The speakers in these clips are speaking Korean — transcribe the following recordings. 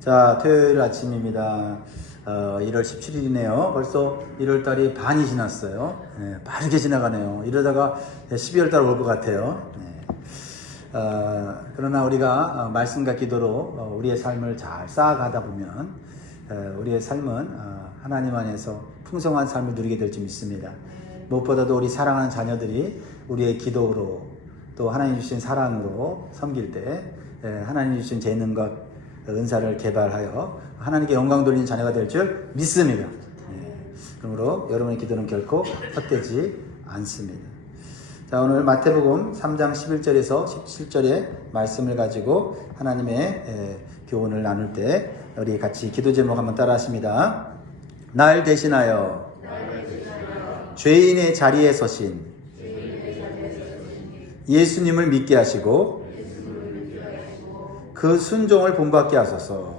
자, 토요일 아침입니다. 1월 17일이네요. 벌써 1월달이 반이 지났어요. 네, 빠르게 지나가네요. 이러다가 12월달 올 것 같아요. 네. 그러나 우리가 말씀과 기도로 우리의 삶을 잘 쌓아가다 보면 우리의 삶은 하나님 안에서 풍성한 삶을 누리게 될 줄 믿습니다. 무엇보다도 우리 사랑하는 자녀들이 우리의 기도로 또 하나님 주신 사랑으로 섬길 때 하나님 주신 재능과 은사를 개발하여 하나님께 영광 돌리는 자녀가 될 줄 믿습니다. 그러므로 여러분의 기도는 결코 헛되지 않습니다. 자, 오늘 마태복음 3장 11절에서 17절의 말씀을 가지고 하나님의 교훈을 나눌 때 우리 같이 기도 제목 한번 따라 하십니다. 날 대신하여 죄인의 자리에 서신 예수님을 믿게 하시고 그 순종을 본받게 하소서.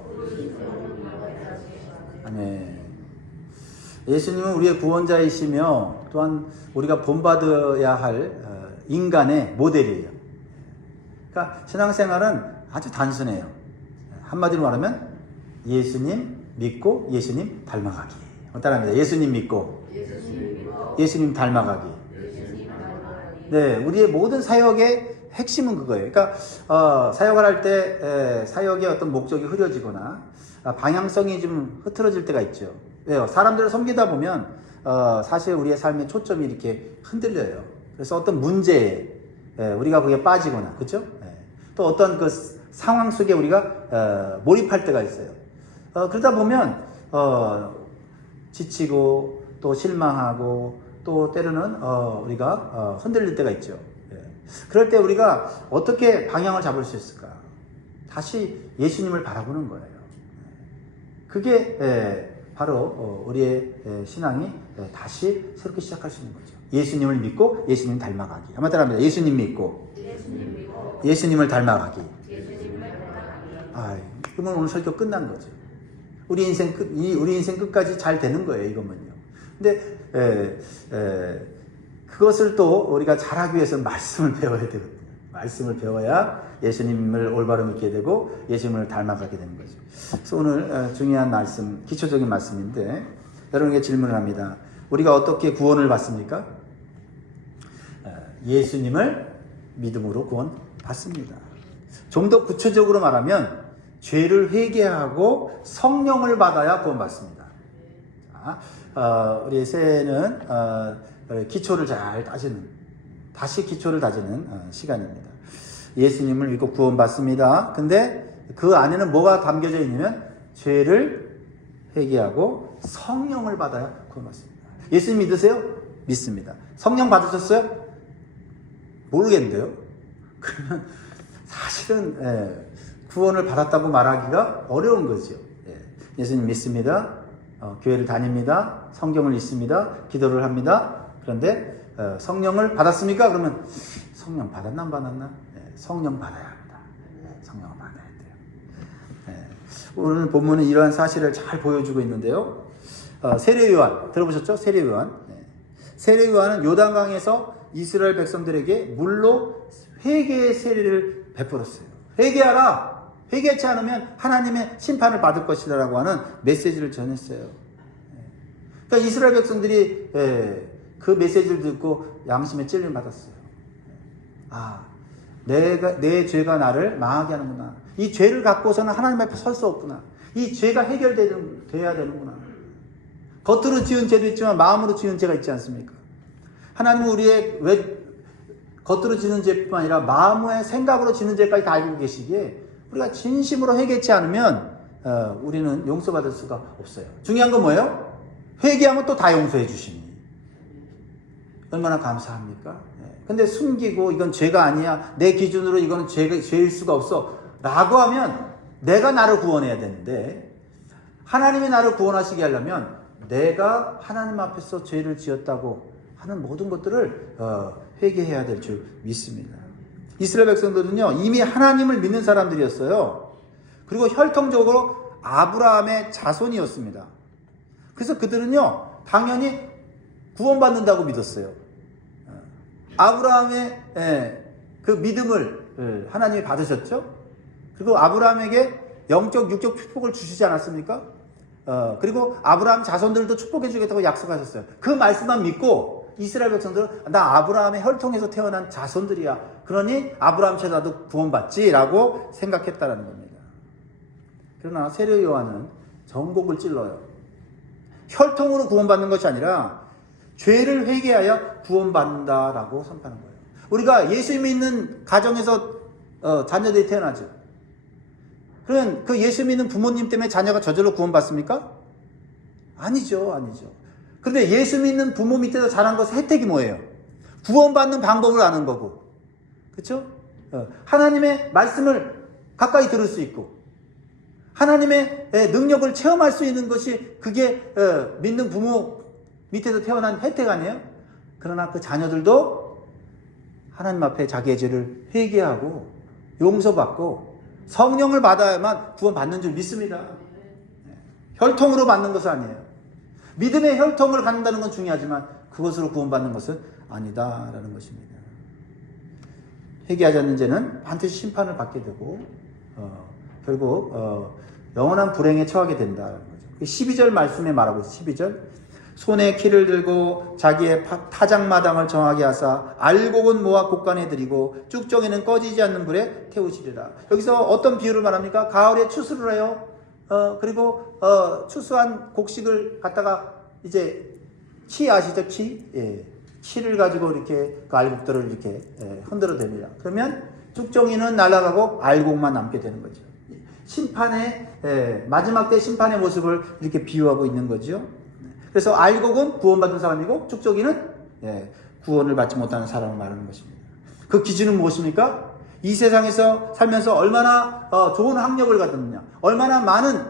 아멘. 예수님은 우리의 구원자이시며 또한 우리가 본받아야 할 인간의 모델이에요. 그러니까 신앙생활은 아주 단순해요. 한마디로 말하면 예수님 믿고 예수님 닮아가기. 따라합니다. 예수님 믿고 예수님 닮아가기. 네, 우리의 모든 사역의 핵심은 그거예요. 그러니까 사역을 할 때 사역의 어떤 목적이 흐려지거나 방향성이 좀 흐트러질 때가 있죠. 왜요? 사람들을 섬기다 보면 사실 우리의 삶의 초점이 이렇게 흔들려요. 그래서 어떤 문제에 우리가 거기에 빠지거나, 그렇죠? 또 어떤 그 상황 속에 우리가 몰입할 때가 있어요. 그러다 보면 지치고 또 실망하고 또 때로는 우리가 흔들릴 때가 있죠. 그럴 때 우리가 어떻게 방향을 잡을 수 있을까? 다시 예수님을 바라보는 거예요. 그게 바로 우리의 신앙이 다시 새롭게 시작할 수 있는 거죠. 예수님을 믿고 예수님 닮아가기. 한번 따라합니다. 예수님 믿고 예수님을 닮아가기. 그러면 오늘 설교 끝난 거죠. 우리 인생 끝까지 잘 되는 거예요. 이거면요. 근데 그것을 또 우리가 잘하기 위해서는 말씀을 배워야 되거든요. 말씀을 배워야 예수님을 올바로 믿게 되고 예수님을 닮아가게 되는 거죠. 그래서 오늘 중요한 말씀, 기초적인 말씀인데 여러분에게 질문을 합니다. 우리가 어떻게 구원을 받습니까? 예수님을 믿음으로 구원받습니다. 좀 더 구체적으로 말하면 죄를 회개하고 성령을 받아야 구원받습니다. 자, 우리 새해는 기초를 잘 다지는, 다시 기초를 다지는 시간입니다. 예수님을 믿고 구원받습니다. 근데 그 안에는 뭐가 담겨져 있냐면 죄를 회개하고 성령을 받아야 구원받습니다. 예수님 믿으세요? 믿습니다. 성령 받으셨어요? 모르겠는데요. 그러면 사실은 구원을 받았다고 말하기가 어려운 거죠. 예수님 믿습니다. 교회를 다닙니다. 성경을 읽습니다. 기도를 합니다. 그런데 성령을 받았습니까? 그러면 성령 받았나 안 받았나? 성령 받아야 합니다. 성령을 받아야 돼요. 오늘 본문은 이러한 사실을 잘 보여주고 있는데요. 세례요한 들어보셨죠? 세례요한. 세례요한은 요단강에서 이스라엘 백성들에게 물로 회개의 세례를 베풀었어요. 회개하라. 회개하지 않으면 하나님의 심판을 받을 것이라고 하는 메시지를 전했어요. 그러니까 이스라엘 백성들이 그 메시지를 듣고 양심의 찔림을 받았어요. 내 죄가 나를 망하게 하는구나. 이 죄를 갖고서는 하나님 앞에 설 수 없구나. 이 죄가 해결돼야 되는구나. 겉으로 지은 죄도 있지만 마음으로 지은 죄가 있지 않습니까? 하나님은 우리의 겉으로 지는 죄뿐만 아니라 마음의 생각으로 지는 죄까지 다 알고 계시기에 우리가 진심으로 회개치 않으면 우리는 용서받을 수가 없어요. 중요한 건 뭐예요? 회개하면 또 다 용서해 주시니 얼마나 감사합니까? 근데 숨기고 이건 죄가 아니야, 내 기준으로 이건 죄일 수가 없어 라고 하면 내가 나를 구원해야 되는데, 하나님이 나를 구원하시게 하려면 내가 하나님 앞에서 죄를 지었다고 하는 모든 것들을 회개해야 될 줄 믿습니다. 이스라엘 백성들은요, 이미 하나님을 믿는 사람들이었어요. 그리고 혈통적으로 아브라함의 자손이었습니다. 그래서 그들은요, 당연히 구원받는다고 믿었어요. 아브라함의 그 믿음을 하나님이 받으셨죠. 그리고 아브라함에게 영적 육적 축복을 주시지 않았습니까? 그리고 아브라함 자손들도 축복해 주겠다고 약속하셨어요. 그 말씀만 믿고 이스라엘 백성들은 나 아브라함의 혈통에서 태어난 자손들이야. 그러니 아브라함 제자도 구원받지라고 생각했다는 겁니다. 그러나 세례 요한은 전곡을 찔러요. 혈통으로 구원받는 것이 아니라 죄를 회개하여 구원받는다라고 선포하는 거예요. 우리가 예수 믿는 가정에서 자녀들이 태어나죠. 그러면 그 예수 믿는 부모님 때문에 자녀가 저절로 구원받습니까? 아니죠. 그런데 예수 믿는 부모 밑에서 자란 것의 혜택이 뭐예요? 구원받는 방법을 아는 거고, 그렇죠? 하나님의 말씀을 가까이 들을 수 있고, 하나님의 능력을 체험할 수 있는 것이 그게 믿는 부모 밑에서 태어난 혜택 아니에요? 그러나 그 자녀들도 하나님 앞에 자기의 죄를 회개하고 용서받고 성령을 받아야만 구원받는 줄 믿습니다. 혈통으로 받는 것은 아니에요. 믿음의 혈통을 갖는다는 건 중요하지만 그것으로 구원받는 것은 아니다라는 것입니다. 회개하지 않는 죄는 반드시 심판을 받게 되고 결국 영원한 불행에 처하게 된다는 거죠. 12절 말씀에 말하고 있어요. 12절. 손에 키를 들고 자기의 타작마당을 정하게 하사 알곡은 모아 곡간에 들이고 쭉정이는 꺼지지 않는 불에 태우시리라. 여기서 어떤 비유를 말합니까? 가을에 추수를 해요. 그리고 추수한 곡식을 갖다가 이제 키 아시죠? 키? 예. 키를 가지고 이렇게 그 알곡들을 이렇게 흔들어 댑니다. 그러면 쭉정이는 날아가고 알곡만 남게 되는 거죠. 심판의 마지막 때 심판의 모습을 이렇게 비유하고 있는 거죠. 그래서 알곡은 구원받은 사람이고 쭉정이는 구원을 받지 못하는 사람을 말하는 것입니다. 그 기준은 무엇입니까? 이 세상에서 살면서 얼마나 좋은 학력을 갖느냐, 얼마나 많은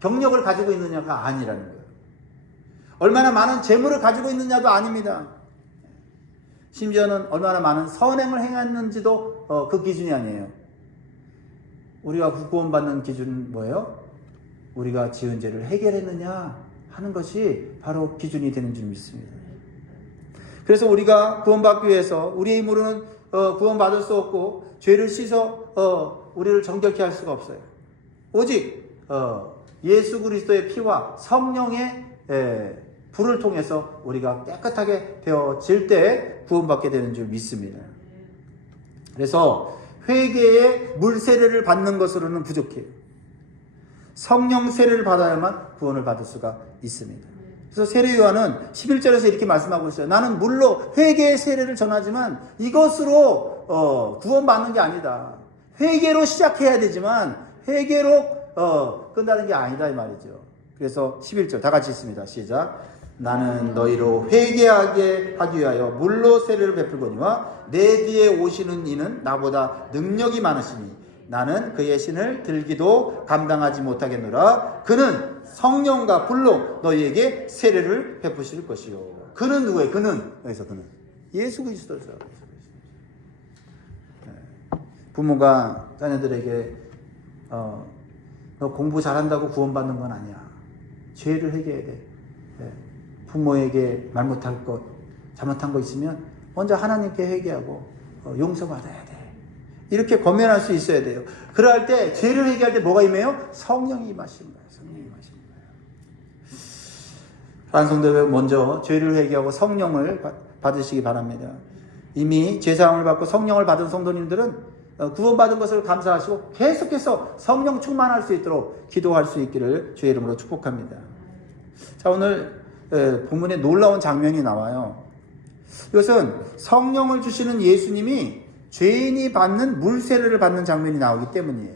경력을 가지고 있느냐가 아니라는 거예요. 얼마나 많은 재물을 가지고 있느냐도 아닙니다. 심지어는 얼마나 많은 선행을 행했는지도 그 기준이 아니에요. 우리가 구원받는 기준은 뭐예요? 우리가 지은 죄를 해결했느냐 하는 것이 바로 기준이 되는 줄 믿습니다. 그래서 우리가 구원받기 위해서 우리의 힘으로는 구원받을 수 없고 죄를 씻어 우리를 정결케 할 수가 없어요. 오직 예수 그리스도의 피와 성령의 불을 통해서 우리가 깨끗하게 되어질 때 구원받게 되는 줄 믿습니다. 그래서 회개의 물 세례를 받는 것으로는 부족해요. 성령 세례를 받아야만 구원을 받을 수가 있습니다. 그래서 세례 요한은 11절에서 이렇게 말씀하고 있어요. 나는 물로 회개의 세례를 전하지만 이것으로 구원받는 게 아니다. 회개로 시작해야 되지만 회개로 끝나는 게 아니다 이 말이죠. 그래서 11절 다 같이 읽습니다. 시작. 나는 너희로 회개하게 하기 위하여 물로 세례를 베풀거니와 내 뒤에 오시는 이는 나보다 능력이 많으시니 나는 그의 신을 들기도 감당하지 못하겠노라. 그는 성령과 불로 너희에게 세례를 베푸실 것이요. 그는 누구예요? 그는 여기서 그는 예수 그리스도죠. 부모가 자녀들에게 너 공부 잘한다고 구원받는 건 아니야. 죄를 회개해야 돼. 부모에게 말 못할 것, 잘못한 거 있으면 먼저 하나님께 회개하고 용서받아야 돼. 이렇게 권면할 수 있어야 돼요. 그럴 때 죄를 회개할 때 뭐가 임해요? 성령이 임하신 거예요. 성령이 임하신 거예요. 반성도에 먼저 죄를 회개하고 성령을 받으시기 바랍니다. 이미 죄사함을 받고 성령을 받은 성도님들은 구원받은 것을 감사하시고 계속해서 성령 충만할 수 있도록 기도할 수 있기를 주의 이름으로 축복합니다. 자, 오늘 본문에 놀라운 장면이 나와요. 이것은 성령을 주시는 예수님이 죄인이 받는 물세례를 받는 장면이 나오기 때문이에요.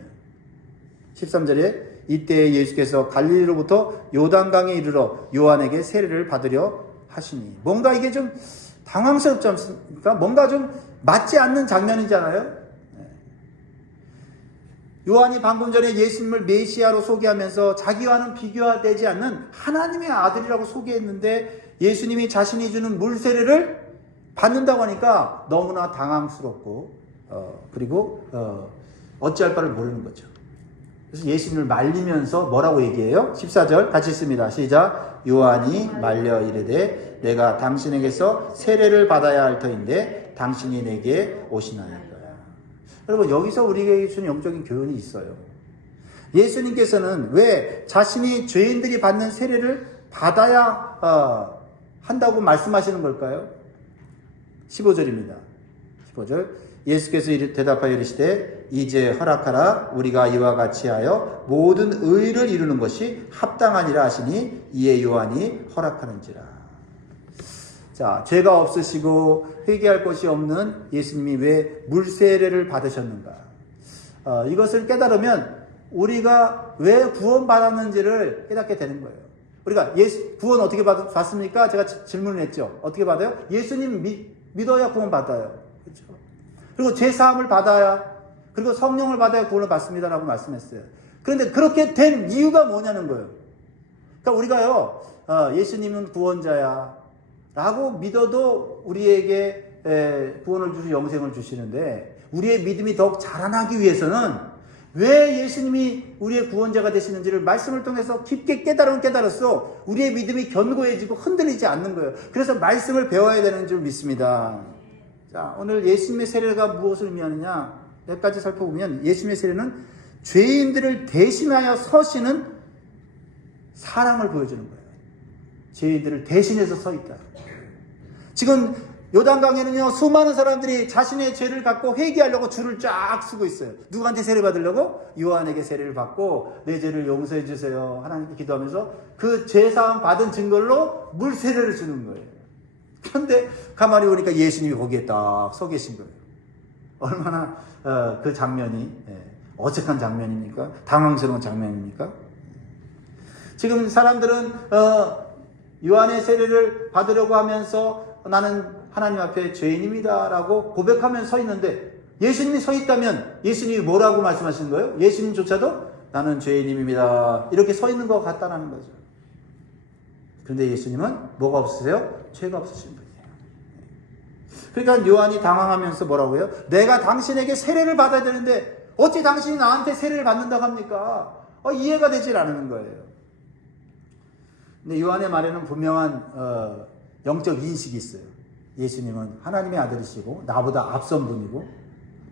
13절에 이때 예수께서 갈릴리로부터 요단강에 이르러 요한에게 세례를 받으려 하시니, 뭔가 이게 좀 당황스럽지 않습니까? 뭔가 좀 맞지 않는 장면이잖아요. 요한이 방금 전에 예수님을 메시아로 소개하면서 자기와는 비교되지 않는 하나님의 아들이라고 소개했는데 예수님이 자신이 주는 물세례를 받는다고 하니까 너무나 당황스럽고 그리고 어찌할 바를 모르는 거죠. 그래서 예수님을 말리면서 뭐라고 얘기해요? 14절 같이 읽습니다. 시작. 요한이 말려 이르되 내가 당신에게서 세례를 받아야 할 터인데 당신이 내게 오시나이까. 여러분, 여기서 우리에게 주는 영적인 교훈이 있어요. 예수님께서는 왜 자신이 죄인들이 받는 세례를 받아야 한다고 말씀하시는 걸까요? 15절입니다. 15절. 예수께서 대답하여 이르시되 이제 허락하라. 우리가 이와 같이 하여 모든 의를 이루는 것이 합당하니라 하시니 이에 요한이 허락하는지라. 자, 죄가 없으시고 회개할 것이 없는 예수님이 왜 물세례를 받으셨는가? 이것을 깨달으면 우리가 왜 구원받았는지를 깨닫게 되는 거예요. 우리가 구원 어떻게 받습니까? 제가 질문을 했죠. 어떻게 받아요? 예수님 믿어야 구원 받아요. 그렇죠? 그리고 죄사함을 받아야, 그리고 성령을 받아야 구원을 받습니다라고 말씀했어요. 그런데 그렇게 된 이유가 뭐냐는 거예요. 그러니까 우리가요, 예수님은 구원자야 라고 믿어도 우리에게 구원을 주시고 영생을 주시는데, 우리의 믿음이 더욱 자라나기 위해서는 왜 예수님이 우리의 구원자가 되시는지를 말씀을 통해서 깊게 깨달았어. 우리의 믿음이 견고해지고 흔들리지 않는 거예요. 그래서 말씀을 배워야 되는 줄 믿습니다. 자, 오늘 예수님의 세례가 무엇을 의미하느냐? 몇 가지 살펴보면 예수님의 세례는 죄인들을 대신하여 서시는 사랑을 보여주는 거예요. 죄인들을 대신해서 서 있다. 지금 요단강에는요, 수많은 사람들이 자신의 죄를 갖고 회개하려고 줄을 쫙 서고 있어요. 누구한테 세례 받으려고? 요한에게 세례를 받고 내 죄를 용서해 주세요. 하나님께 기도하면서 그 죄사함 받은 증거로 물 세례를 주는 거예요. 그런데 가만히 보니까 예수님이 거기에 딱 서 계신 거예요. 얼마나 그 장면이 어색한 장면입니까? 당황스러운 장면입니까? 지금 사람들은 요한의 세례를 받으려고 하면서 나는 하나님 앞에 죄인입니다 라고 고백하면서 서 있는데, 예수님이 서 있다면 예수님이 뭐라고 말씀하시는 거예요? 예수님조차도 나는 죄인입니다 이렇게 서 있는 것 같다는 거죠. 그런데 예수님은 뭐가 없으세요? 죄가 없으신 분이에요. 그러니까 요한이 당황하면서 뭐라고 해요? 내가 당신에게 세례를 받아야 되는데 어찌 당신이 나한테 세례를 받는다고 합니까? 이해가 되질 않는 거예요. 근데 요한의 말에는 분명한 영적 인식이 있어요. 예수님은 하나님의 아들이시고 나보다 앞선 분이고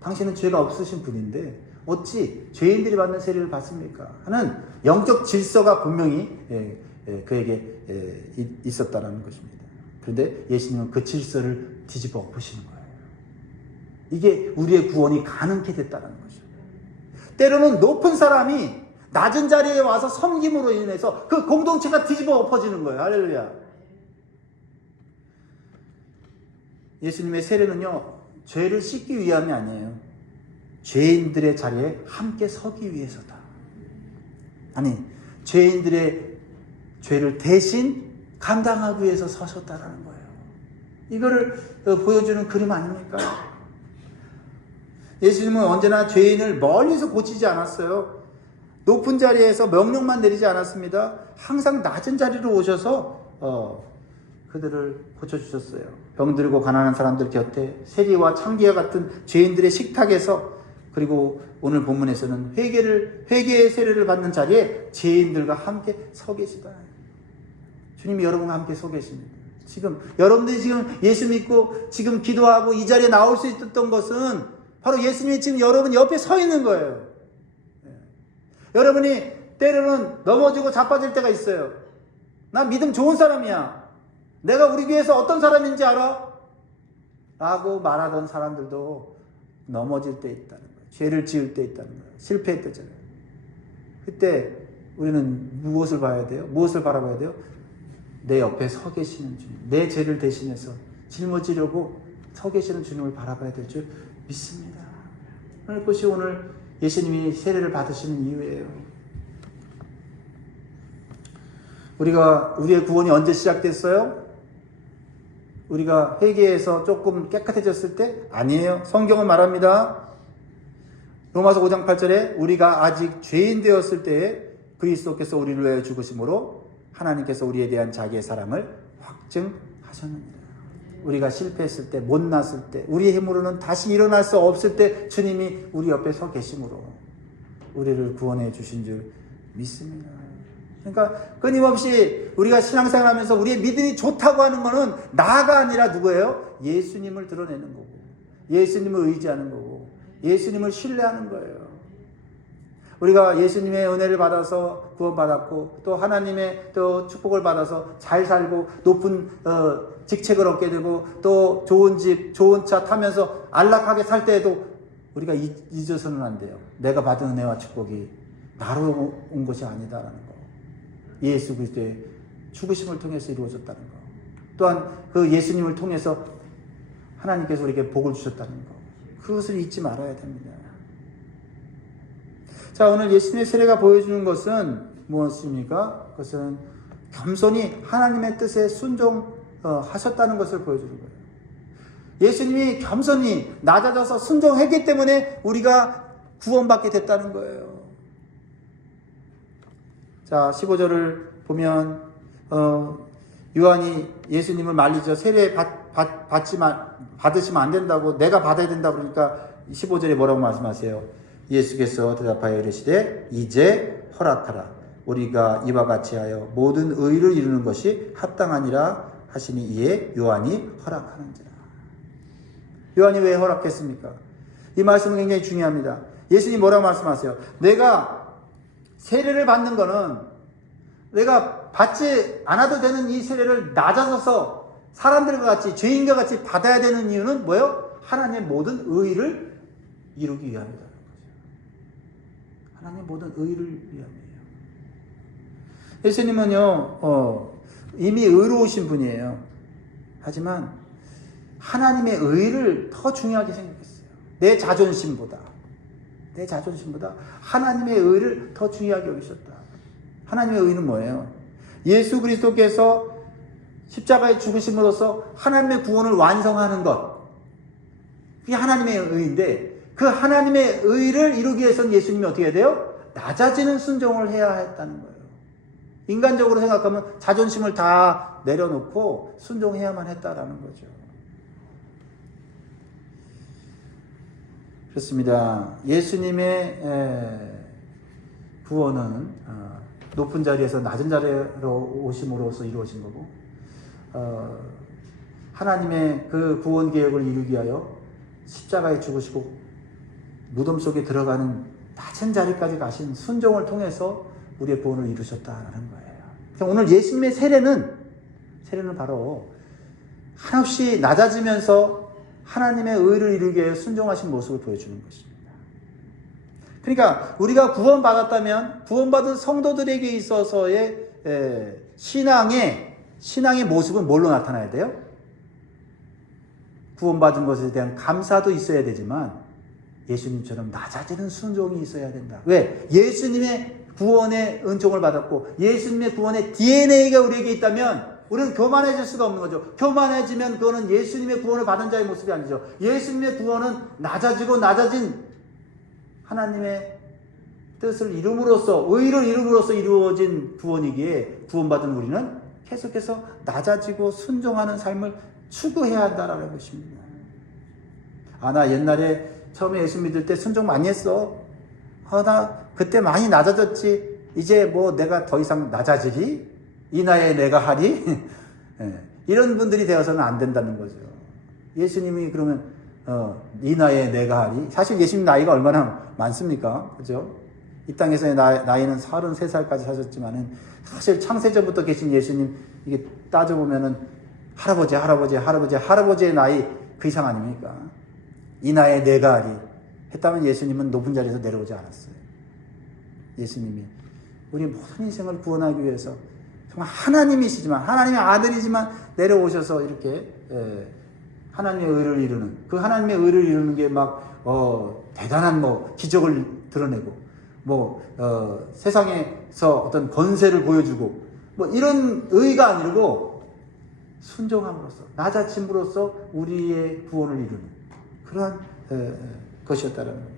당신은 죄가 없으신 분인데 어찌 죄인들이 받는 세례를 받습니까? 하는 영적 질서가 분명히 그에게 있었다는 것입니다. 그런데 예수님은 그 질서를 뒤집어 엎으시는 거예요. 이게 우리의 구원이 가능케 됐다는 거죠. 때로는 높은 사람이 낮은 자리에 와서 섬김으로 인해서 그 공동체가 뒤집어 엎어지는 거예요. 할렐루야. 예수님의 세례는요, 죄를 씻기 위함이 아니에요. 죄인들의 자리에 함께 서기 위해서다. 아니, 죄인들의 죄를 대신 감당하기 위해서 서셨다라는 거예요. 이거를 보여주는 그림 아닙니까? 예수님은 언제나 죄인을 멀리서 고치지 않았어요. 높은 자리에서 명령만 내리지 않았습니다. 항상 낮은 자리로 오셔서 그들을 고쳐주셨어요. 병들고 가난한 사람들 곁에, 세리와 창기와 같은 죄인들의 식탁에서, 그리고 오늘 본문에서는 회개의 세례를 받는 자리에 죄인들과 함께 서 계시다. 주님이 여러분과 함께 서 계십니다. 지금 여러분들이 지금 예수 믿고 지금 기도하고 이 자리에 나올 수 있었던 것은 바로 예수님이 지금 여러분 옆에 서 있는 거예요. 여러분이 때로는 넘어지고 자빠질 때가 있어요. 나 믿음 좋은 사람이야. 내가 우리 교회에서 어떤 사람인지 알아? 라고 말하던 사람들도 넘어질 때 있다는 거예요. 죄를 지을 때 있다는 거예요. 실패할 때잖아요. 그때 우리는 무엇을 봐야 돼요? 무엇을 바라봐야 돼요? 내 옆에 서 계시는 주님, 내 죄를 대신해서 짊어지려고 서 계시는 주님을 바라봐야 될 줄 믿습니다. 그것이 오늘 예수님이 세례를 받으시는 이유예요. 우리의 구원이 언제 시작됐어요? 우리가 회개해서 조금 깨끗해졌을 때? 아니에요. 성경은 말합니다. 로마서 5장 8절에 우리가 아직 죄인 되었을 때에 그리스도께서 우리를 위하여 죽으심으로 하나님께서 우리에 대한 자기의 사랑을 확증하셨느니라. 우리가 실패했을 때, 못났을 때, 우리의 힘으로는 다시 일어날 수 없을 때 주님이 우리 옆에 서 계심으로 우리를 구원해 주신 줄 믿습니다. 그러니까 끊임없이 우리가 신앙생활하면서 우리의 믿음이 좋다고 하는 것은 나가 아니라 누구예요? 예수님을 드러내는 거고, 예수님을 의지하는 거고, 예수님을 신뢰하는 거예요. 우리가 예수님의 은혜를 받아서 구원받았고 또 하나님의 또 축복을 받아서 잘 살고 높은 직책을 얻게 되고 또 좋은 집, 좋은 차 타면서 안락하게 살 때에도 우리가 잊어서는 안 돼요. 내가 받은 은혜와 축복이 나로 온 것이 아니다라는 거. 예수 그리스도의 죽으심을 통해서 이루어졌다는 거. 또한 그 예수님을 통해서 하나님께서 우리에게 복을 주셨다는 거. 그것을 잊지 말아야 됩니다. 자, 오늘 예수님의 세례가 보여주는 것은 무엇입니까? 그것은 겸손히 하나님의 뜻에 순종하셨다는 것을 보여주는 거예요. 예수님이 겸손히 낮아져서 순종했기 때문에 우리가 구원받게 됐다는 거예요. 자, 15절을 보면 요한이 예수님을 말리죠. 세례 받으시면 안 된다고, 내가 받아야 된다고 그러니까 15절에 뭐라고 말씀하세요? 예수께서 대답하여 이르시되 이제 허락하라. 우리가 이와 같이 하여 모든 의를 이루는 것이 합당하니라 하시니 이에 요한이 허락하는지라. 요한이 왜 허락했습니까? 이 말씀은 굉장히 중요합니다. 예수님이 뭐라고 말씀하세요? 내가 세례를 받는 거는 내가 받지 않아도 되는 이 세례를 낮아져서 사람들과 같이 죄인과 같이 받아야 되는 이유는 뭐예요? 하나님의 모든 의를 이루기 위함이다. 하나님의 모든 의를 위함이에요. 예수님은요, 이미 의로우신 분이에요. 하지만 하나님의 의를 더 중요하게 생각했어요. 내 자존심보다 하나님의 의를 더 중요하게 여기셨다. 하나님의 의는 뭐예요? 예수 그리스도께서 십자가에 죽으심으로써 하나님의 구원을 완성하는 것. 그게 하나님의 의인데 그 하나님의 의를 이루기 위해서는 예수님이 어떻게 해야 돼요? 낮아지는 순종을 해야 했다는 거예요. 인간적으로 생각하면 자존심을 다 내려놓고 순종해야만 했다라는 거죠. 그렇습니다. 예수님의 구원은 높은 자리에서 낮은 자리로 오심으로써 이루어진 거고 하나님의 그 구원 계획을 이루기 위하여 십자가에 죽으시고 무덤 속에 들어가는 낮은 자리까지 가신 순종을 통해서 우리의 구원을 이루셨다는 거예요. 그래서 오늘 예수님의 세례는 바로 한없이 낮아지면서 하나님의 의를 이루기 위해 순종하신 모습을 보여주는 것입니다. 그러니까 우리가 구원받았다면 구원받은 성도들에게 있어서의 신앙의 모습은 뭘로 나타나야 돼요? 구원받은 것에 대한 감사도 있어야 되지만 예수님처럼 낮아지는 순종이 있어야 된다. 왜? 예수님의 구원의 은총을 받았고 예수님의 구원의 DNA가 우리에게 있다면 우리는 교만해질 수가 없는 거죠. 교만해지면 그거는 예수님의 구원을 받은 자의 모습이 아니죠. 예수님의 구원은 낮아진 하나님의 뜻을 이룸으로써 의를 이룸으로써 이루어진 구원이기에 구원받은 우리는 계속해서 낮아지고 순종하는 삶을 추구해야 한다라는 것입니다. 나 옛날에 처음에 예수 믿을 때 순종 많이 했어. 나 그때 많이 낮아졌지. 이제 뭐 내가 더 이상 낮아지리? 이 나이에 내가 하리? 이런 분들이 되어서는 안 된다는 거죠. 예수님이 그러면 이 나이에 내가 하리? 사실 예수님 나이가 얼마나 많습니까? 그죠? 이 땅에서의 나이는 33살까지 사셨지만은 사실 창세전부터 계신 예수님 이게 따져보면은 할아버지의 나이 그 이상 아닙니까? 이 나이에 내가 하리 했다면 예수님은 높은 자리에서 내려오지 않았어요. 예수님이 우리 모든 인생을 구원하기 위해서 정말 하나님이시지만 하나님의 아들이지만 내려오셔서 이렇게 하나님의 의를 이루는 그 하나님의 의를 이루는 게 막 대단한 기적을 드러내고 세상에서 어떤 권세를 보여주고 이런 의가 아니고 순종함으로써 낮아짐으로써 우리의 구원을 이루는 그러한 것이었다는 겁니다.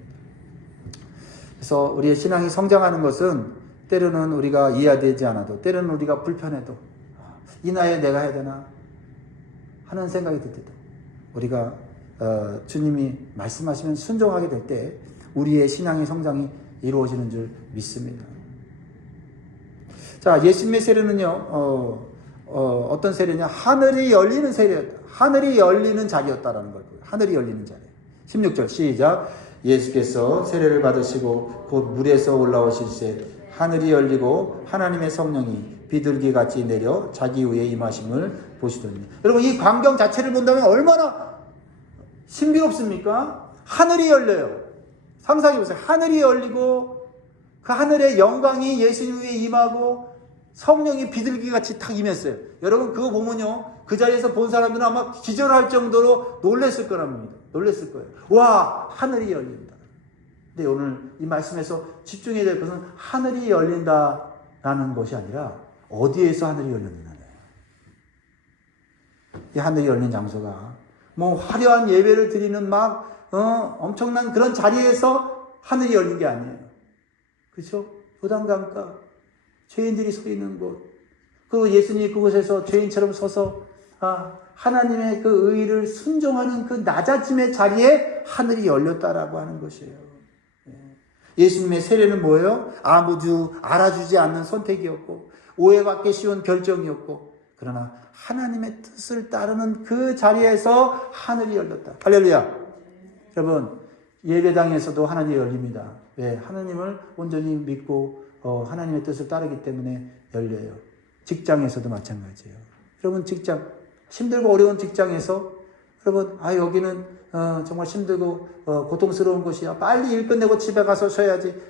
그래서 우리의 신앙이 성장하는 것은 때로는 우리가 이해되지 않아도 때로는 우리가 불편해도 이 나이에 내가 해야 되나 하는 생각이 들 때도 우리가 주님이 말씀하시면 순종하게 될 때 우리의 신앙의 성장이 이루어지는 줄 믿습니다. 자, 예수님의 세례는요 어떤 세례냐? 하늘이 열리는 세례였다. 하늘이 열리는 자리였다라는 걸 보여요. 하늘이 열리는 자리. 16절 시작. 예수께서 세례를 받으시고 곧 물에서 올라오실새 하늘이 열리고 하나님의 성령이 비둘기같이 내려 자기 위에 임하심을 보시더니. 여러분 이 광경 자체를 본다면 얼마나 신비롭습니까? 하늘이 열려요. 상상해 보세요. 하늘이 열리고 그 하늘의 영광이 예수님 위에 임하고 성령이 비둘기같이 탁 임했어요. 여러분 그거 보면요. 그 자리에서 본 사람들은 아마 기절할 정도로 놀랬을 거랍니다. 놀랬을 거예요. 와, 하늘이 열린다. 근데 오늘 이 말씀에서 집중해야 될 것은 하늘이 열린다라는 것이 아니라 어디에서 하늘이 열렸느냐예요. 이 하늘이 열린 장소가 뭐 화려한 예배를 드리는 막 엄청난 그런 자리에서 하늘이 열린 게 아니에요. 그렇죠? 요단강가 죄인들이 서 있는 곳, 그리고 예수님이 그곳에서 죄인처럼 서서 하나님의 그 의를 순종하는 그 낮아짐의 자리에 하늘이 열렸다라고 하는 것이에요. 예수님의 세례는 뭐예요? 아무도 알아주지 않는 선택이었고 오해받기 쉬운 결정이었고, 그러나 하나님의 뜻을 따르는 그 자리에서 하늘이 열렸다. 할렐루야. 여러분 예배당에서도 하늘이 열립니다. 왜? 하나님을 온전히 믿고 하나님의 뜻을 따르기 때문에 열려요. 직장에서도 마찬가지예요. 여러분 직장, 힘들고 어려운 직장에서 여러분 여기는 정말 힘들고 고통스러운 곳이야. 빨리 일 끝내고 집에 가서 쉬어야지.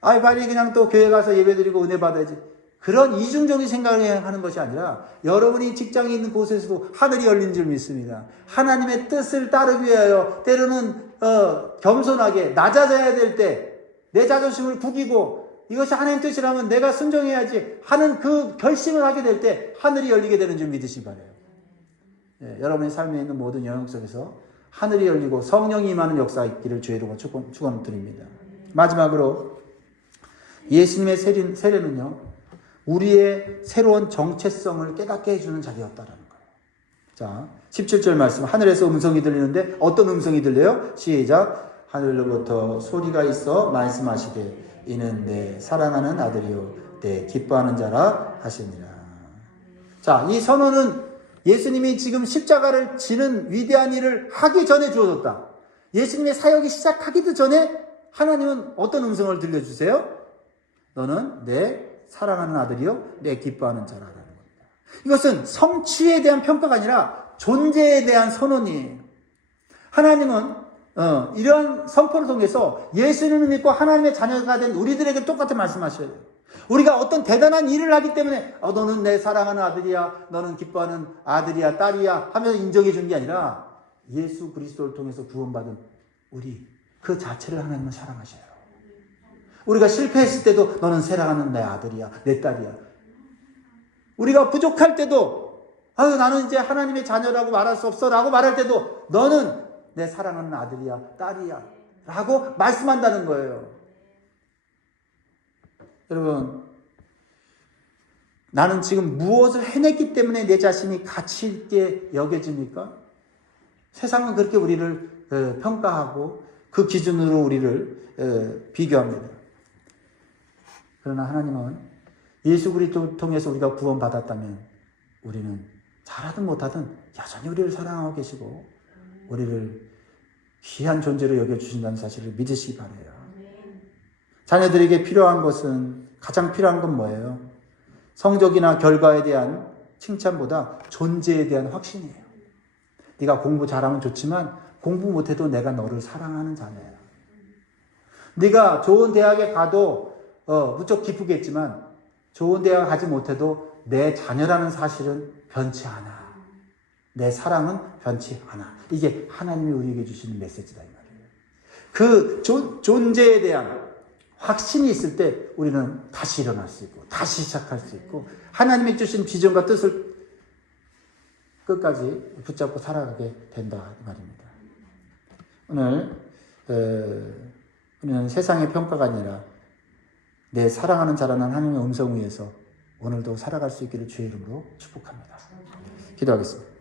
빨리 그냥 또 교회 가서 예배드리고 은혜 받아야지. 그런 이중적인 생각을 하는 것이 아니라 여러분이 직장에 있는 곳에서도 하늘이 열린 줄 믿습니다. 하나님의 뜻을 따르기 위하여 때로는 겸손하게 낮아져야 될 때 내 자존심을 구기고 이것이 하나님 뜻이라면 내가 순종해야지 하는 그 결심을 하게 될 때 하늘이 열리게 되는 줄 믿으시기 바라요. 여러분의 삶에 있는 모든 영역 속에서 하늘이 열리고 성령이 임하는 역사 있기를 주의 이름으로 축원드립니다. 마지막으로 예수님의 세례는요, 우리의 새로운 정체성을 깨닫게 해주는 자리였다라는 거예요. 자, 17절 말씀. 하늘에서 음성이 들리는데 어떤 음성이 들려요? 시작. 하늘로부터 소리가 있어 말씀하시되 이는 내 사랑하는 아들이요 내 기뻐하는 자라 하시니라. 자, 이 선언은 예수님이 지금 십자가를 지는 위대한 일을 하기 전에 주어졌다. 예수님의 사역이 시작하기도 전에 하나님은 어떤 음성을 들려주세요? 너는 내 사랑하는 아들이요 내 기뻐하는 자라라는 겁니다. 이것은 성취에 대한 평가가 아니라 존재에 대한 선언이에요. 하나님은 이러한 선포를 통해서 예수님을 믿고 하나님의 자녀가 된 우리들에게 똑같은 말씀하셔야 돼요. 우리가 어떤 대단한 일을 하기 때문에 너는 내 사랑하는 아들이야, 너는 기뻐하는 아들이야, 딸이야 하면서 인정해 준 게 아니라 예수 그리스도를 통해서 구원받은 우리 그 자체를 하나님은 사랑하셔요. 우리가 실패했을 때도 너는 사랑하는 내 아들이야, 내 딸이야. 우리가 부족할 때도 나는 이제 하나님의 자녀라고 말할 수 없어 라고 말할 때도 너는 내 사랑하는 아들이야, 딸이야 라고 말씀한다는 거예요. 여러분, 나는 지금 무엇을 해냈기 때문에 내 자신이 가치 있게 여겨집니까? 세상은 그렇게 우리를 평가하고 그 기준으로 우리를 비교합니다. 그러나 하나님은 예수 그리스도를 통해서 우리가 구원받았다면 우리는 잘하든 못하든 여전히 우리를 사랑하고 계시고 우리를 귀한 존재로 여겨주신다는 사실을 믿으시기 바라요. 자녀들에게 필요한 것은, 가장 필요한 건 뭐예요? 성적이나 결과에 대한 칭찬보다 존재에 대한 확신이에요. 네가 공부 잘하면 좋지만 공부 못해도 내가 너를 사랑하는 자녀야. 네가 좋은 대학에 가도 무척 기쁘겠지만 좋은 대학 가지 못해도 내 자녀라는 사실은 변치 않아. 내 사랑은 변치 않아. 이게 하나님이 우리에게 주시는 메시지다 이 말이에요. 그 존재에 대한 확신이 있을 때 우리는 다시 일어날 수 있고 다시 시작할 수 있고 하나님이 주신 비전과 뜻을 끝까지 붙잡고 살아가게 된다 이 말입니다. 오늘 우리는 세상의 평가가 아니라 내 사랑하는 자라는 하나님의 음성 위에서 오늘도 살아갈 수 있기를 주의 이름으로 축복합니다. 기도하겠습니다.